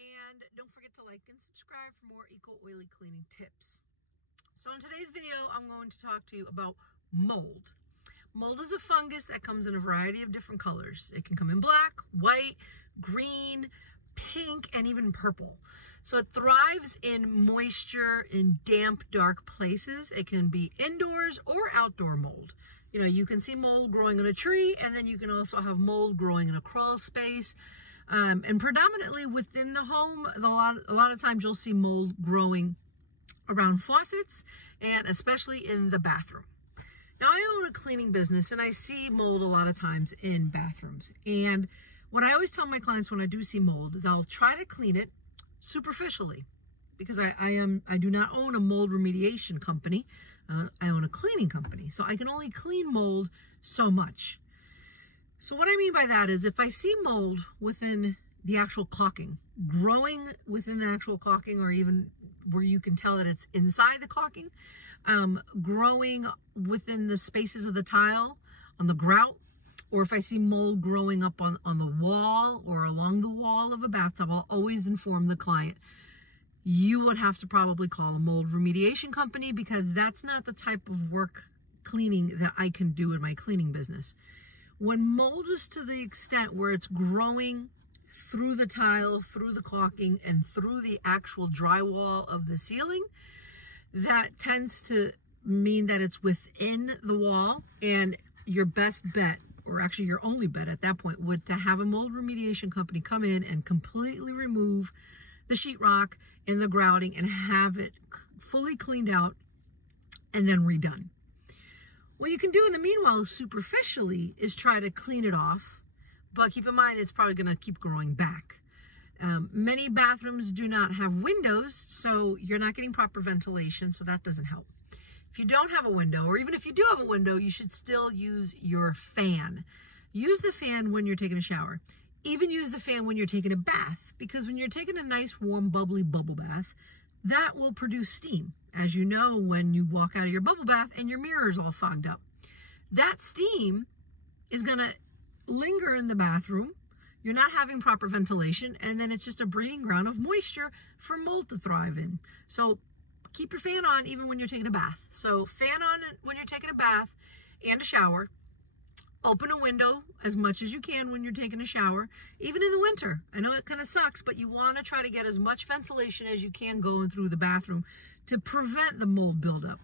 And don't forget to like and subscribe for more eco-oily cleaning tips. So in today's video, I'm going to talk to you about mold. Mold is a fungus that comes in a variety of different colors. It can come in black, white, green, pink, and even purple. So it thrives in moisture, in damp, dark places. It can be indoors or outdoor mold. You know, you can see mold growing in a tree, and then you can also have mold growing in a crawl space. And predominantly within the home, a lot of times you'll see mold growing around faucets, and especially in the bathroom. Now, I own a cleaning business, and I see mold a lot of times in bathrooms. And what I always tell my clients when I do see mold is I'll try to clean it superficially, because I do not own a mold remediation company. I own a cleaning company, so I can only clean mold so much. So what I mean by that is if I see mold within the actual caulking, growing within the actual caulking, or even where you can tell that it's inside the caulking, growing within the spaces of the tile, on the grout, or if I see mold growing up on the wall or along the wall of a bathtub, I'll always inform the client. You would have to probably call a mold remediation company, because that's not the type of work cleaning that I can do in my cleaning business. When mold is to the extent where it's growing through the tile, through the caulking, and through the actual drywall of the ceiling, that tends to mean that it's within the wall, and your best bet, or actually your only bet at that point, would to have a mold remediation company come in and completely remove the sheetrock and the grouting and have it fully cleaned out and then redone. What you can do in the meanwhile superficially is try to clean it off, but keep in mind it's probably going to keep growing back. Many bathrooms do not have windows, so you're not getting proper ventilation, so that doesn't help. If you don't have a window, or even if you do have a window, you should still use your fan. Use the fan when you're taking a shower. Even use the fan when you're taking a bath, because when you're taking a nice, warm, bubbly bubble bath, that will produce steam. As you know, when you walk out of your bubble bath and your mirror is all fogged up, that steam is going to linger in the bathroom. You're not having proper ventilation, and then it's just a breeding ground of moisture for mold to thrive in. So keep your fan on even when you're taking a bath. So fan on when you're taking a bath and a shower. Open a window as much as you can when you're taking a shower, even in the winter. I know it kind of sucks, but you want to try to get as much ventilation as you can going through the bathroom to prevent the mold buildup.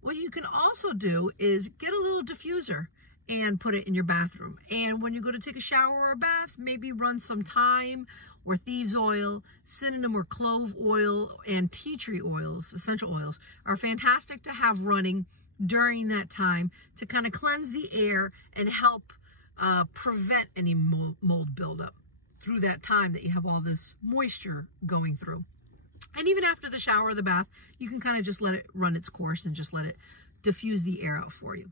What you can also do is get a little diffuser and put it in your bathroom. And when you go to take a shower or a bath, maybe run some thyme or thieves oil, cinnamon or clove oil, and tea tree oils, essential oils, are fantastic to have running during that time to kind of cleanse the air and help prevent any mold buildup through that time that you have all this moisture going through. And even after the shower or the bath, you can kind of just let it run its course and just let it diffuse the air out for you.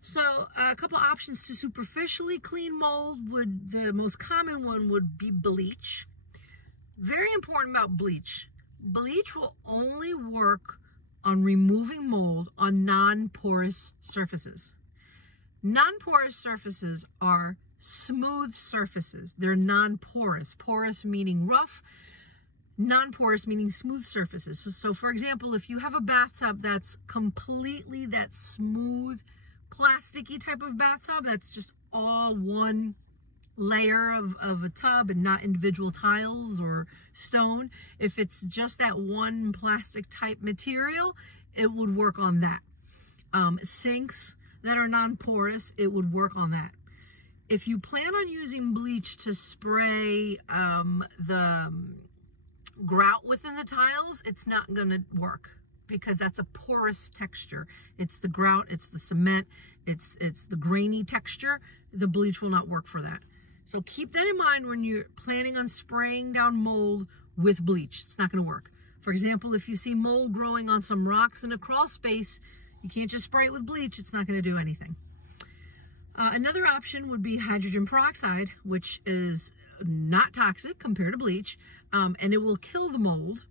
So a couple options to superficially clean mold the most common one would be bleach. Very important about bleach. Bleach will only work on removing mold on non-porous surfaces. Non-porous surfaces are smooth surfaces. They're non-porous. Porous meaning rough, non-porous meaning smooth surfaces. So for example, if you have a bathtub that's completely that smooth, plasticky type of bathtub, that's just all one layer of a tub and not individual tiles or stone. If it's just that one plastic type material, it would work on that. Sinks that are non-porous, it would work on that. If you plan on using bleach to spray the grout within the tiles, it's not going to work, because that's a porous texture. It's the grout, it's the cement, it's the grainy texture. The bleach will not work for that. So keep that in mind when you're planning on spraying down mold with bleach. It's not going to work. For example, if you see mold growing on some rocks in a crawl space, you can't just spray it with bleach. It's not going to do anything. Another option would be hydrogen peroxide, which is not toxic compared to bleach, and it will kill the mold.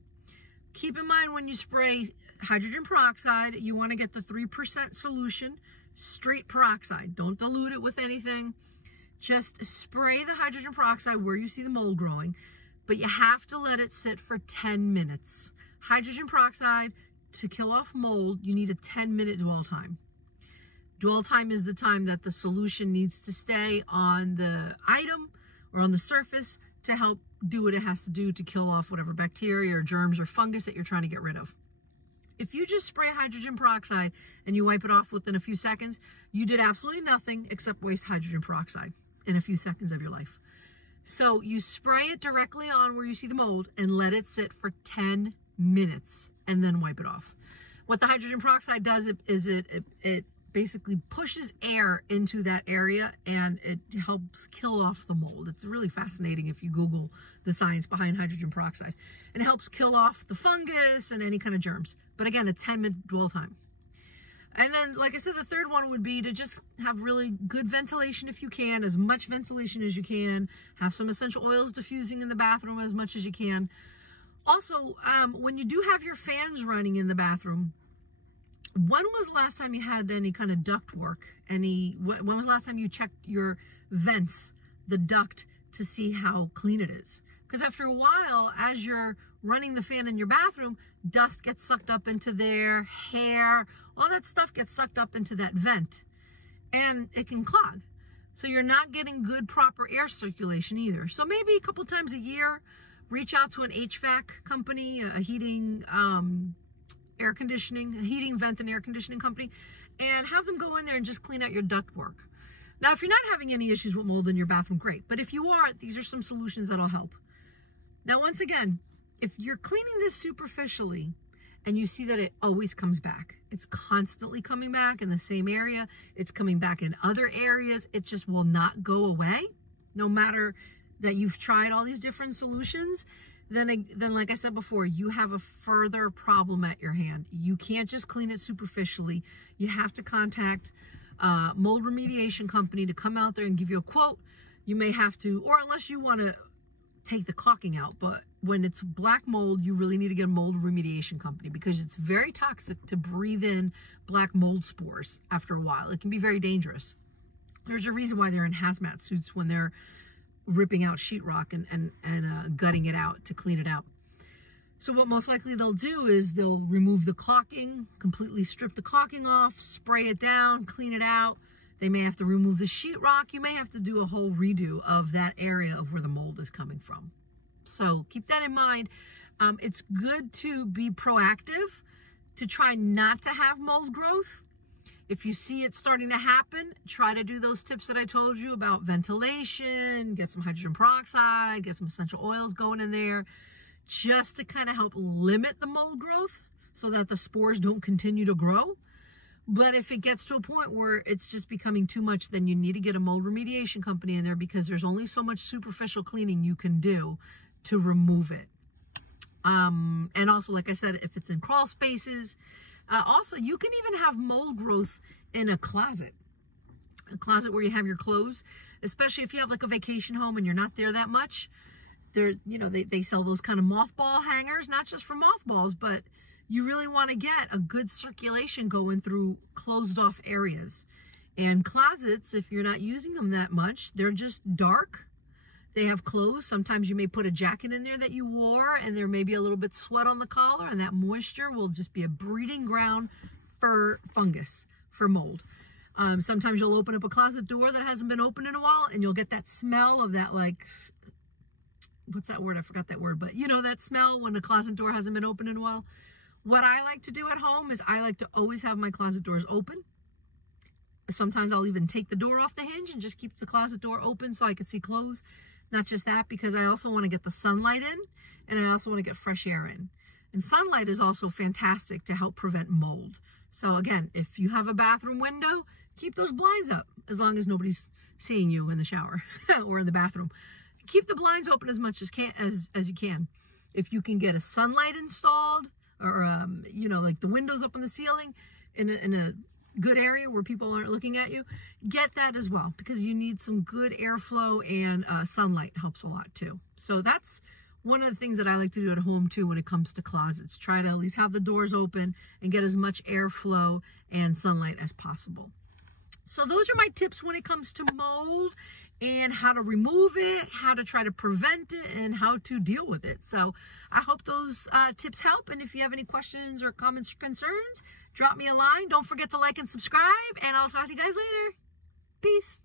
Keep in mind when you spray hydrogen peroxide, you want to get the 3% solution, straight peroxide. Don't dilute it with anything. Just spray the hydrogen peroxide where you see the mold growing. but you have to let it sit for 10 minutes. Hydrogen peroxide, to kill off mold, you need a 10-minute dwell time. Dwell time is the time that the solution needs to stay on the item or on the surface to help do what it has to do to kill off whatever bacteria or germs or fungus that you're trying to get rid of. If you just spray hydrogen peroxide and you wipe it off within a few seconds, you did absolutely nothing except waste hydrogen peroxide in a few seconds of your life. So you spray it directly on where you see the mold and let it sit for 10 minutes and then wipe it off. What the hydrogen peroxide does is it basically pushes air into that area and it helps kill off the mold. It's really fascinating if you Google the science behind hydrogen peroxide. And it helps kill off the fungus and any kind of germs. But again, a 10-minute dwell time. And then, like I said, the third one would be to just have really good ventilation if you can, as much ventilation as you can. Have some essential oils diffusing in the bathroom as much as you can. Also, when you do have your fans running in the bathroom, when was the last time you had any kind of duct work? When was the last time you checked your vents, the duct, to see how clean it is? Because after a while, as you're running the fan in your bathroom, dust gets sucked up into there, hair, all that stuff gets sucked up into that vent, and it can clog. So you're not getting good, proper air circulation either. So maybe a couple times a year, reach out to an HVAC company, a heating, air conditioning, a heating, vent, and air conditioning company, and have them go in there and just clean out your duct work. Now, if you're not having any issues with mold in your bathroom, great. But if you are, these are some solutions that'll help. Now, once again, if you're cleaning this superficially and you see that it always comes back, it's constantly coming back in the same area, it's coming back in other areas, it just will not go away, no matter that you've tried all these different solutions, then like I said before, you have a further problem at your hand. You can't just clean it superficially. You have to contact a mold remediation company to come out there and give you a quote. You may have to, or unless you want to take the caulking out, but when it's black mold, you really need to get a mold remediation company because it's very toxic to breathe in black mold spores after a while. It can be very dangerous. There's a reason why they're in hazmat suits when they're ripping out sheetrock and gutting it out to clean it out. So what most likely they'll do is they'll remove the caulking, completely strip the caulking off, spray it down, clean it out. They may have to remove the sheetrock. You may have to do a whole redo of that area of where the mold is coming from. So keep that in mind. It's good to be proactive, to try not to have mold growth. If you see it starting to happen, try to do those tips that I told you about ventilation, get some hydrogen peroxide, get some essential oils going in there, just to kind of help limit the mold growth so that the spores don't continue to grow. But if it gets to a point where it's just becoming too much, then you need to get a mold remediation company in there because there's only so much superficial cleaning you can do to remove it. And also, like I said, if it's in crawl spaces, also, you can even have mold growth in a closet where you have your clothes, especially if you have like a vacation home and you're not there that much. They're, you know, they sell those kind of mothball hangers, not just for mothballs, but you really want to get a good circulation going through closed off areas. And closets, if you're not using them that much, they're just dark. They have clothes. Sometimes you may put a jacket in there that you wore and there may be a little bit sweat on the collar, and that moisture will just be a breeding ground for fungus, for mold. Sometimes you'll open up a closet door that hasn't been opened in a while and you'll get that smell of that, like, what's that word? I forgot that word, but you know that smell when a closet door hasn't been opened in a while. What I like to do at home is I like to always have my closet doors open. Sometimes I'll even take the door off the hinge and just keep the closet door open so I can see clothes. Not just that, because I also want to get the sunlight in and I also want to get fresh air in. And sunlight is also fantastic to help prevent mold. So again, if you have a bathroom window, keep those blinds up as long as nobody's seeing you in the shower or in the bathroom. Keep the blinds open as much as you can. If you can get a sunlight installed or, you know, like the windows up on the ceiling in a good area where people aren't looking at you, get that as well, because you need some good airflow, and sunlight helps a lot too. So that's one of the things that I like to do at home too when it comes to closets. Try to at least have the doors open and get as much airflow and sunlight as possible. So those are my tips when it comes to mold and how to remove it, how to try to prevent it, and how to deal with it. So I hope those tips help. And if you have any questions or comments or concerns, drop me a line. Don't forget to like and subscribe, and I'll talk to you guys later. Peace.